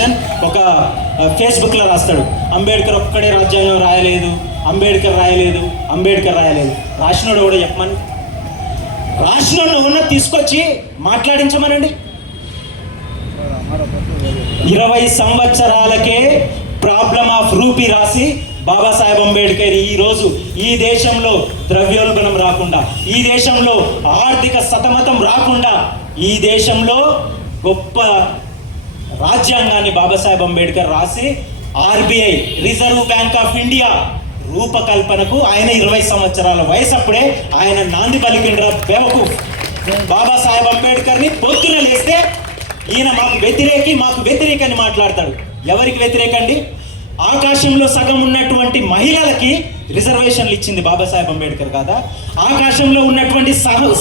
Politician ఒక ఫేస్బుక్లో రాస్తాడు, అంబేద్కర్ ఒక్కడే రాజ్యాంగం రాయలేదు, అంబేద్కర్ రాయలేదు. రాసినోడు కూడా చెప్పమని, రాసినోడు ఉన్న తీసుకొచ్చి మాట్లాడించమనండి. 20 సంవత్సరాలకే ప్రాబ్లమ్ ఆఫ్ రూపీ రాసి బాబాసాహెబ్ అంబేద్కర్ ఈరోజు ఈ దేశంలో ద్రవ్యోల్బణం రాకుండా, ఈ దేశంలో ఆర్థిక సతమతం రాకుండా, ఈ దేశంలో గొప్ప రాజ్యాంగాన్ని బాబాసాహెబ్ అంబేద్కర్ రాసి RBI reserve bank of India రూపకల్పనకు ఆయన 20 సంవత్సరాల వయసు అప్పుడే ఆయన నాంది పలికిండ్ర బేవకు. బాబాసాహెబ్ అంబేద్కర్ని పొద్దున లేస్తే ఈయన మాకు వ్యతిరేకని మాట్లాడతాడు. ఎవరికి వ్యతిరేకండి? ఆకాశంలో సగం ఉన్నటువంటి మహిళలకి రిజర్వేషన్లు ఇచ్చింది బాబాసాహెబ్ అంబేద్కర్ కాదా? ఆకాశంలో ఉన్నటువంటి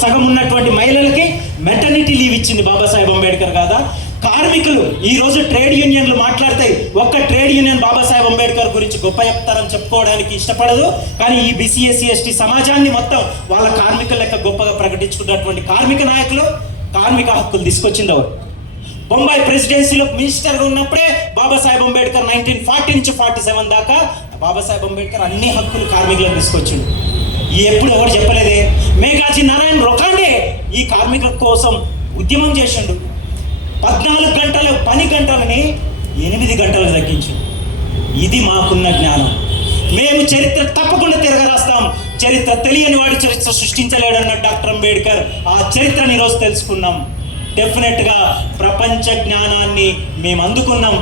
సగం ఉన్నటువంటి మహిళలకి మెటర్నిటీ లీవ్ ఇచ్చింది బాబాసాహెబ్ అంబేద్కర్ కాదా? కార్మికులు ఈరోజు ట్రేడ్ యూనియన్లు మాట్లాడతాయి, ఒక్క ట్రేడ్ యూనియన్ బాబాసాహెబ్ అంబేద్కర్ గురించి గొప్ప చెప్తారని చెప్పుకోవడానికి ఇష్టపడదు. కానీ ఈ బీసీ ఎస్సీ ఎస్టీ సమాజాన్ని మొత్తం వాళ్ళ కార్మికుల లెక్క గొప్పగా ప్రకటించుకున్నటువంటి కార్మిక నాయకులు, కార్మిక హక్కులు తీసుకొచ్చింది ఎవరు? బొంబాయి ప్రెసిడెన్సీలో మినిస్టర్గా ఉన్నప్పుడే బాబాసాహెబ్ అంబేద్కర్ 1940 నుంచి 47 దాకా బాబాసాహెబ్ అంబేద్కర్ అన్ని హక్కులు కార్మికులకు తీసుకొచ్చిండు. ఎప్పుడు ఎవరు చెప్పలేదే? మేఘాజీ నారాయణ రొకాండే ఈ కార్మికుల కోసం ఉద్యమం చేసిండు. 14 గంటల పని గంటలని 8 గంటలకు తగ్గించిండు. ఇది మాకున్న జ్ఞానం. మేము చరిత్ర తప్పకుండా తిరగరాస్తాం. చరిత్ర తెలియని వాడి చరిత్ర సృష్టించలేడన్న డాక్టర్ అంబేద్కర్ ఆ చరిత్రని ఈరోజు తెలుసుకున్నాం. డెఫినెట్గా ప్రపంచ జ్ఞానాన్ని మేము అందుకున్నాం.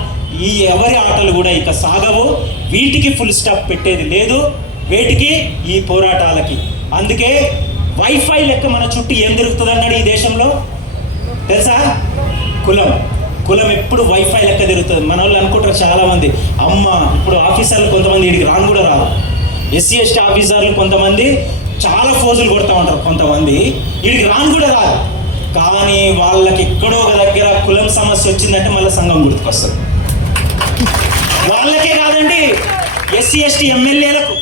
ఈ ఎవరి ఆటలు కూడా ఇక సాగవు. వీటికి ఫుల్ స్టాప్ పెట్టేది లేదు, వేటికి ఈ పోరాటాలకి. అందుకే వైఫై లెక్క మన చుట్టూ ఏం తిరుగుతుంది అన్నాడు ఈ దేశంలో తెలుసా? కులం ఎప్పుడు వైఫై లెక్క తిరుగుతుంది. మన వాళ్ళు అనుకుంటారు చాలామంది, అమ్మ ఇప్పుడు ఆఫీసర్లు కొంతమంది వీడికి రాను కూడా రాదు. ఎస్సీ ఎస్టీ ఆఫీసర్లు కొంతమంది చాలా ఫోజులు కొడతా ఉంటారు, కొంతమంది వీడికి రాను కూడా రాదు. కానీ వాళ్ళకి ఎక్కడో ఒక దగ్గర కులం సమస్య వచ్చిందంటే మళ్ళీ సంఘం గుర్తుకొస్తుంది. వాళ్ళకే కాదండి, ఎస్సీ ఎస్టీ ఎమ్మెల్యేలకు,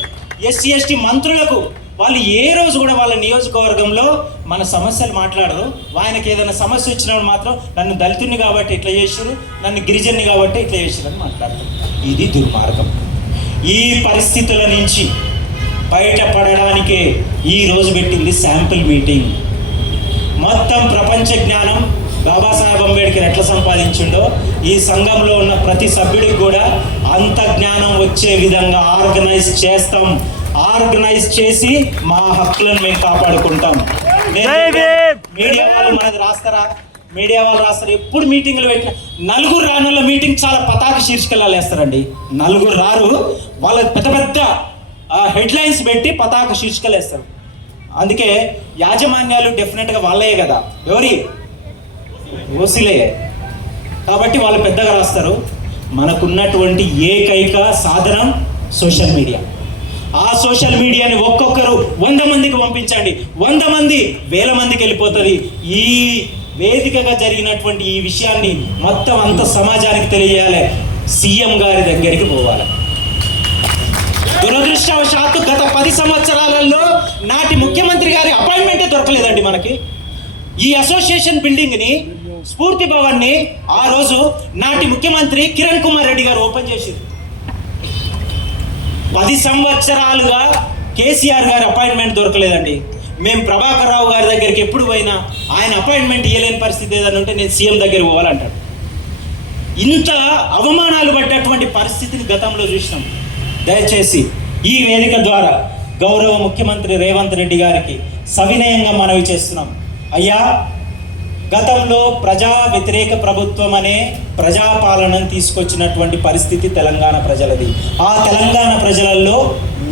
ఎస్సీ ఎస్టీ మంత్రులకు వాళ్ళు ఏ రోజు కూడా వాళ్ళ నియోజకవర్గంలో మన సమస్యలు మాట్లాడరు. ఆయనకి ఏదైనా సమస్య వచ్చినప్పుడు మాత్రం నన్ను దళితుని కాబట్టి ఇట్లా చేసారు, నన్ను గిరిజన్ని కాబట్టి ఇట్లా చేసారు అని మాట్లాడతారు. ఇది దుర్మార్గం. ఈ పరిస్థితుల నుంచి బయటపడడానికే ఈ రోజు పెట్టింది శాంపిల్ మీటింగ్. మొత్తం ప్రపంచ జ్ఞానం బాబాసాహెబ్ అంబేద్కర్ ఎట్లా సంపాదించిండో ఈ సంఘంలో ఉన్న ప్రతి సభ్యుడికి కూడా అంత జ్ఞానం వచ్చే విధంగా ఆర్గనైజ్ చేస్తాం. ఆర్గనైజ్ చేసి మా హక్కులను మేము కాపాడుకుంటాం. మీడియా వాళ్ళు మనది రాస్తారా? మీడియా వాళ్ళు రాస్తారు. ఎప్పుడు మీటింగ్లు పెట్టిన నలుగురు రానుల మీటింగ్ చాలా పతాక శీర్షికలు వేస్తారండి. నలుగురు రారు, వాళ్ళ పెద్ద పెద్ద హెడ్లైన్స్ పెట్టి పతాక శీర్షికలు వేస్తారు. అందుకే యాజమాన్యాలు డెఫినెట్గా వాళ్ళే కదా, ఎవరి ఓసీలే కాబట్టి వాళ్ళు పెద్దగా రాస్తారు. మనకున్నటువంటి ఏకైక సాధనం సోషల్ మీడియా. ఆ సోషల్ మీడియాని ఒక్కొక్కరు 100 మందికి పంపించండి, 100 మంది 1000 మందికి వెళ్ళిపోతుంది. ఈ వేదికగా జరిగినటువంటి ఈ విషయాన్ని మొత్తం అంత సమాజానికి తెలియజేయాలి. సీఎం గారి దగ్గరికి పోవాలి. దురదృష్టవశాత్తు గత 10 సంవత్సరాలలో నాటి ముఖ్యమంత్రి గారి అపాయింట్మెంటే దొరకలేదండి మనకి. ఈ అసోసియేషన్ బిల్డింగ్ని, స్ఫూర్తి భవన్ని ఆ రోజు నాటి ముఖ్యమంత్రి కిరణ్ కుమార్ రెడ్డి గారు ఓపెన్ చేశారు. 10 సంవత్సరాలుగా కేసీఆర్ గారి అపాయింట్మెంట్ దొరకలేదండి. మేము ప్రభాకర్ రావు గారి దగ్గరికి ఎప్పుడు పోయినా ఆయన అపాయింట్మెంట్ ఇవ్వలేని పరిస్థితి ఏదైనా ఉంటే నేను సీఎం దగ్గర పోవాలంటాడు. ఇంత అవమానాలు పడ్డటువంటి పరిస్థితిని గతంలో చూసినాం. దయచేసి ఈ వేదిక ద్వారా గౌరవ ముఖ్యమంత్రి రేవంత్ రెడ్డి గారికి సవినయంగా మనవి చేస్తున్నాం. అయ్యా, గతంలో ప్రజా వ్యతిరేక ప్రభుత్వం అనే ప్రజాపాలనను తీసుకొచ్చినటువంటి పరిస్థితి తెలంగాణ ప్రజలది. ఆ తెలంగాణ ప్రజలలో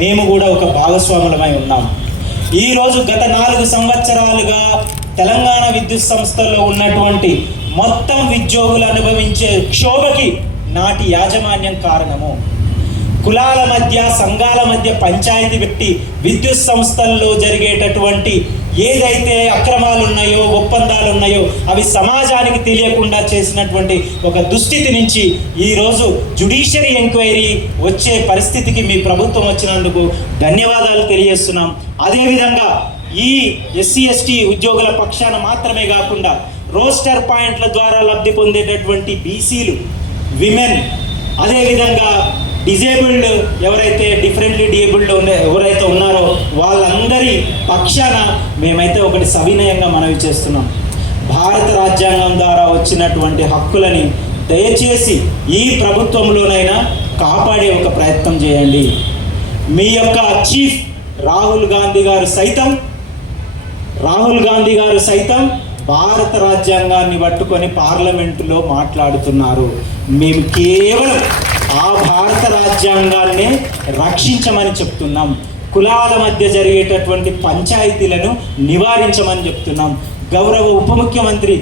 మేము కూడా ఒక భాగస్వాములమై ఉన్నాం. ఈరోజు గత 4 సంవత్సరాలుగా తెలంగాణ విద్యుత్ సంస్థల్లో ఉన్నటువంటి మొత్తం ఉద్యోగులు అనుభవించే క్షోభకి నాటి యాజమాన్యం కారణము. కులాల మధ్య, సంఘాల మధ్య పంచాయతీ పెట్టి విద్యుత్ సంస్థల్లో జరిగేటటువంటి ఏదైతే అక్రమాలు ఉన్నాయో, ఒప్పందాలు ఉన్నాయో అవి సమాజానికి తెలియకుండా చేసినటువంటి ఒక దుస్థితి నుంచి ఈరోజు జ్యుడిషియరీ ఎంక్వైరీ వచ్చే పరిస్థితికి మీ ప్రభుత్వం వచ్చినందుకు ధన్యవాదాలు తెలియజేస్తున్నాం. అదేవిధంగా ఈ ఎస్సీ ఎస్టీ ఉద్యోగుల పక్షాన మాత్రమే కాకుండా రోస్టర్ పాయింట్ల ద్వారా లబ్ధి పొందేటటువంటి బీసీలు, విమెన్, అదేవిధంగా డిజేబుల్డ్ ఎవరైతే డిఫరెంట్లీ డిజేబుల్డ్ ఎవరైతే ఉన్నారో వాళ్ళందరి పక్షాన మేమైతే ఒకటి సవినయంగా మనవి చేస్తున్నాం. భారత రాజ్యాంగం ద్వారా వచ్చినటువంటి హక్కులని దయచేసి ఈ ప్రభుత్వంలోనైనా కాపాడే ఒక ప్రయత్నం చేయండి. మీ యొక్క చీఫ్ రాహుల్ గాంధీ గారు సైతం భారత రాజ్యాంగాన్ని పట్టుకొని పార్లమెంటులో మాట్లాడుతున్నారు. మేము కేవలం ఆ భారత రాజ్యాంగాన్ని రక్షించమని చెప్తున్నాం. కులాల మధ్య జరిగేటటువంటి పంచాయతీలను నివారించమని చెప్తున్నాం. గౌరవ ఉప ముఖ్యమంత్రి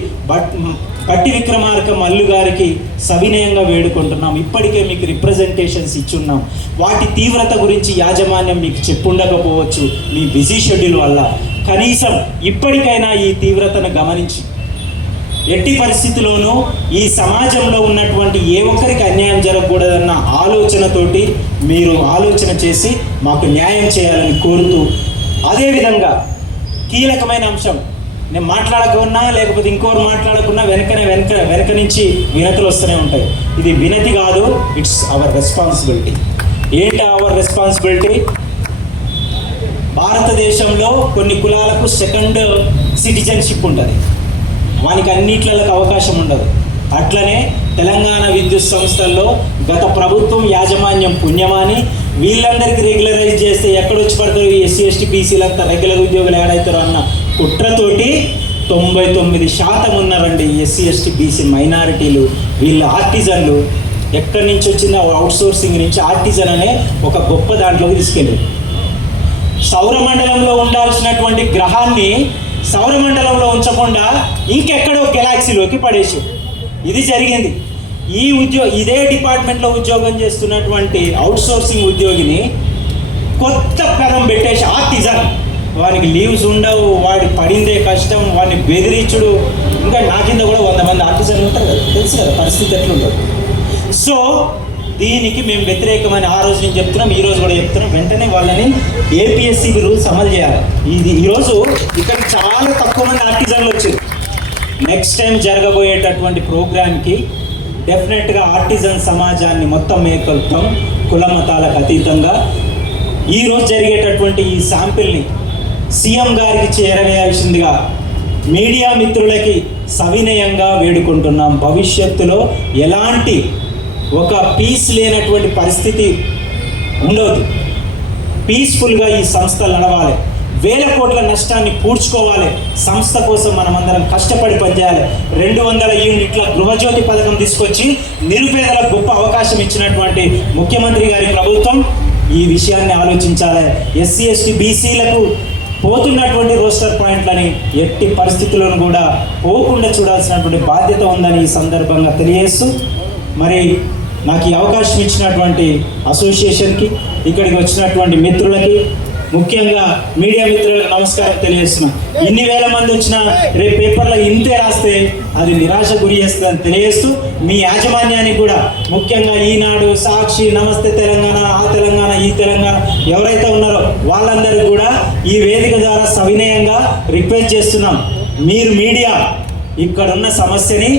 బట్టి విక్రమార్క మల్లు గారికి సవినయంగా వేడుకుంటున్నాం. ఇప్పటికే మీకు రిప్రజెంటేషన్స్ ఇచ్చున్నాం. వాటి తీవ్రత గురించి యాజమాన్యం మీకు చెప్పుండకపోవచ్చు మీ బిజీ షెడ్యూల్ వల్ల. కనీసం ఇప్పటికైనా ఈ తీవ్రతను గమనించి ఎట్టి పరిస్థితిలోనూ ఈ సమాజంలో ఉన్నటువంటి ఏ ఒక్కరికి అన్యాయం జరగకూడదన్న ఆలోచనతోటి మీరు ఆలోచన చేసి మాకు న్యాయం చేయాలని కోరుతూ, అదేవిధంగా కీలకమైన అంశం, నేను మాట్లాడకున్నా లేకపోతే ఇంకోరు మాట్లాడకున్నా వెనక నుంచి వినతులు వస్తూనే ఉంటాయి. ఇది వినతి కాదు, ఇట్స్ అవర్ రెస్పాన్సిబిలిటీ. ఏంటి అవర్ రెస్పాన్సిబిలిటీ? భారతదేశంలో కొన్ని కులాలకు సెకండ్ సిటిజన్షిప్ ఉంటుంది, వానికి అన్నిట్లకు అవకాశం ఉండదు. అట్లనే తెలంగాణ విద్యుత్ సంస్థల్లో గత ప్రభుత్వం యాజమాన్యం పుణ్యమాని వీళ్ళందరికీ రెగ్యులరైజ్ చేస్తే ఎక్కడొచ్చి పడతారు ఈ ఎస్సీ ఎస్టీ బీసీలంతా రెగ్యులర్ ఉద్యోగులు ఏడవుతారు అన్న కుట్రతోటి 99% ఉన్నారండి ఎస్సీ ఎస్టీ బీసీ మైనారిటీలు. వీళ్ళ ఆర్టిజన్లు ఎక్కడి నుంచి వచ్చిందో అవుట్సోర్సింగ్ నుంచి ఆర్టిజన్ అనే ఒక గొప్ప దాంట్లోకి తీసుకెళ్ళారు. సౌరమండలంలో ఉండాల్సినటువంటి గ్రహాన్ని సౌరమండలంలో ఉంచకుండా ఇంకెక్కడో గెలాక్సీలోకి పడేసి ఇది జరిగింది. ఇదే డిపార్ట్మెంట్లో ఉద్యోగం చేస్తున్నటువంటి అవుట్సోర్సింగ్ ఉద్యోగిని కొత్త పదం పెట్టేసి ఆర్టిజన్, వానికి లీవ్స్ ఉండవు, వాడి పడిందే కష్టం, వాడిని బెదిరించుడు. ఇంకా నా కింద కూడా 100 మంది ఆర్టిజన్ ఉంటారు కదా, తెలుసు కదా పరిస్థితి ఎట్లుంటుంది. సో దీనికి మేము వ్యతిరేకమని ఆ రోజు నేను చెప్తున్నాం, ఈ రోజు కూడా చెప్తున్నాం. వెంటనే వాళ్ళని ఏపీఎస్సీ రూల్స్ అమలు చేయాలి. ఈరోజు ఇక్కడ చాలా తక్కువ మంది ఆర్టిజన్లు వచ్చారు. నెక్స్ట్ టైం జరగబోయేటటువంటి ప్రోగ్రామ్కి డెఫినెట్గా ఆర్టిజన్ సమాజాన్ని మొత్తం మేకొల్తాం, కుల మతాలకు అతీతంగా. ఈరోజు జరిగేటటువంటి ఈ శాంపిల్ని సీఎం గారికి చేరవేయాల్సిందిగా మీడియా మిత్రులకి సవినయంగా వేడుకుంటున్నాం. భవిష్యత్తులో ఎలాంటి ఒక పీస్ లేనటువంటి పరిస్థితి ఉండదు. పీస్ఫుల్గా ఈ సంస్థలు నడవాలి. 1000 కోట్ల నష్టాన్ని పూడ్చుకోవాలి. సంస్థ కోసం మనమందరం కష్టపడి పనిచేయాలి. 200 యూనిట్ల గృహజ్యోతి పథకం తీసుకొచ్చి నిరుపేదలకు గొప్ప అవకాశం ఇచ్చినటువంటి ముఖ్యమంత్రి గారి ప్రభుత్వం ఈ విషయాన్ని ఆలోచించాలి. ఎస్సీ ఎస్టీ బీసీలకు పోతున్నటువంటి రోస్టర్ పాయింట్లని ఎట్టి పరిస్థితులను కూడా పోకుండా చూడాల్సినటువంటి బాధ్యత ఉందని ఈ సందర్భంగా తెలియజేస్తూ, మరి నాకు ఈ అవకాశం ఇచ్చినటువంటి అసోసియేషన్కి, ఇక్కడికి వచ్చినటువంటి మిత్రులకి, ముఖ్యంగా మీడియా మిత్రులకు నమస్కారం తెలియజేస్తున్నాం. ఇన్ని వేల మంది వచ్చినా రేపు పేపర్లో ఇంతే రాస్తే అది నిరాశ గురి చేస్తుందని తెలియజేస్తూ, మీ యాజమాన్యానికి కూడా ముఖ్యంగా ఈనాడు, సాక్షి, నమస్తే తెలంగాణ, ఆ తెలంగాణ, ఈ తెలంగాణ ఎవరైతే ఉన్నారో వాళ్ళందరికీ కూడా ఈ వేదిక ద్వారా సవినయంగా రిక్వెస్ట్ చేస్తున్నాం. మీరు మీడియా ఇక్కడున్న సమస్యని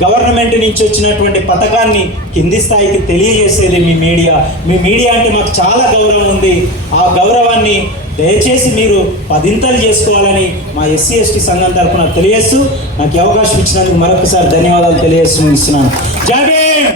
గవర్నమెంట్ నుంచి వచ్చినటువంటి పథకాన్ని కింది స్థాయికి తెలియజేసేది మీ మీడియా. మీ మీడియా అంటే మాకు చాలా గౌరవం ఉంది. ఆ గౌరవాన్ని దయచేసి మీరు 10 చేసుకోవాలని మా ఎస్సీ ఎస్టీ సంఘం తరఫున తెలియజేస్తూ, నాకు అవకాశం ఇచ్చినందుకు మరొకసారి ధన్యవాదాలు తెలియజేస్తూ ఇస్తున్నాను. జై భీమ్.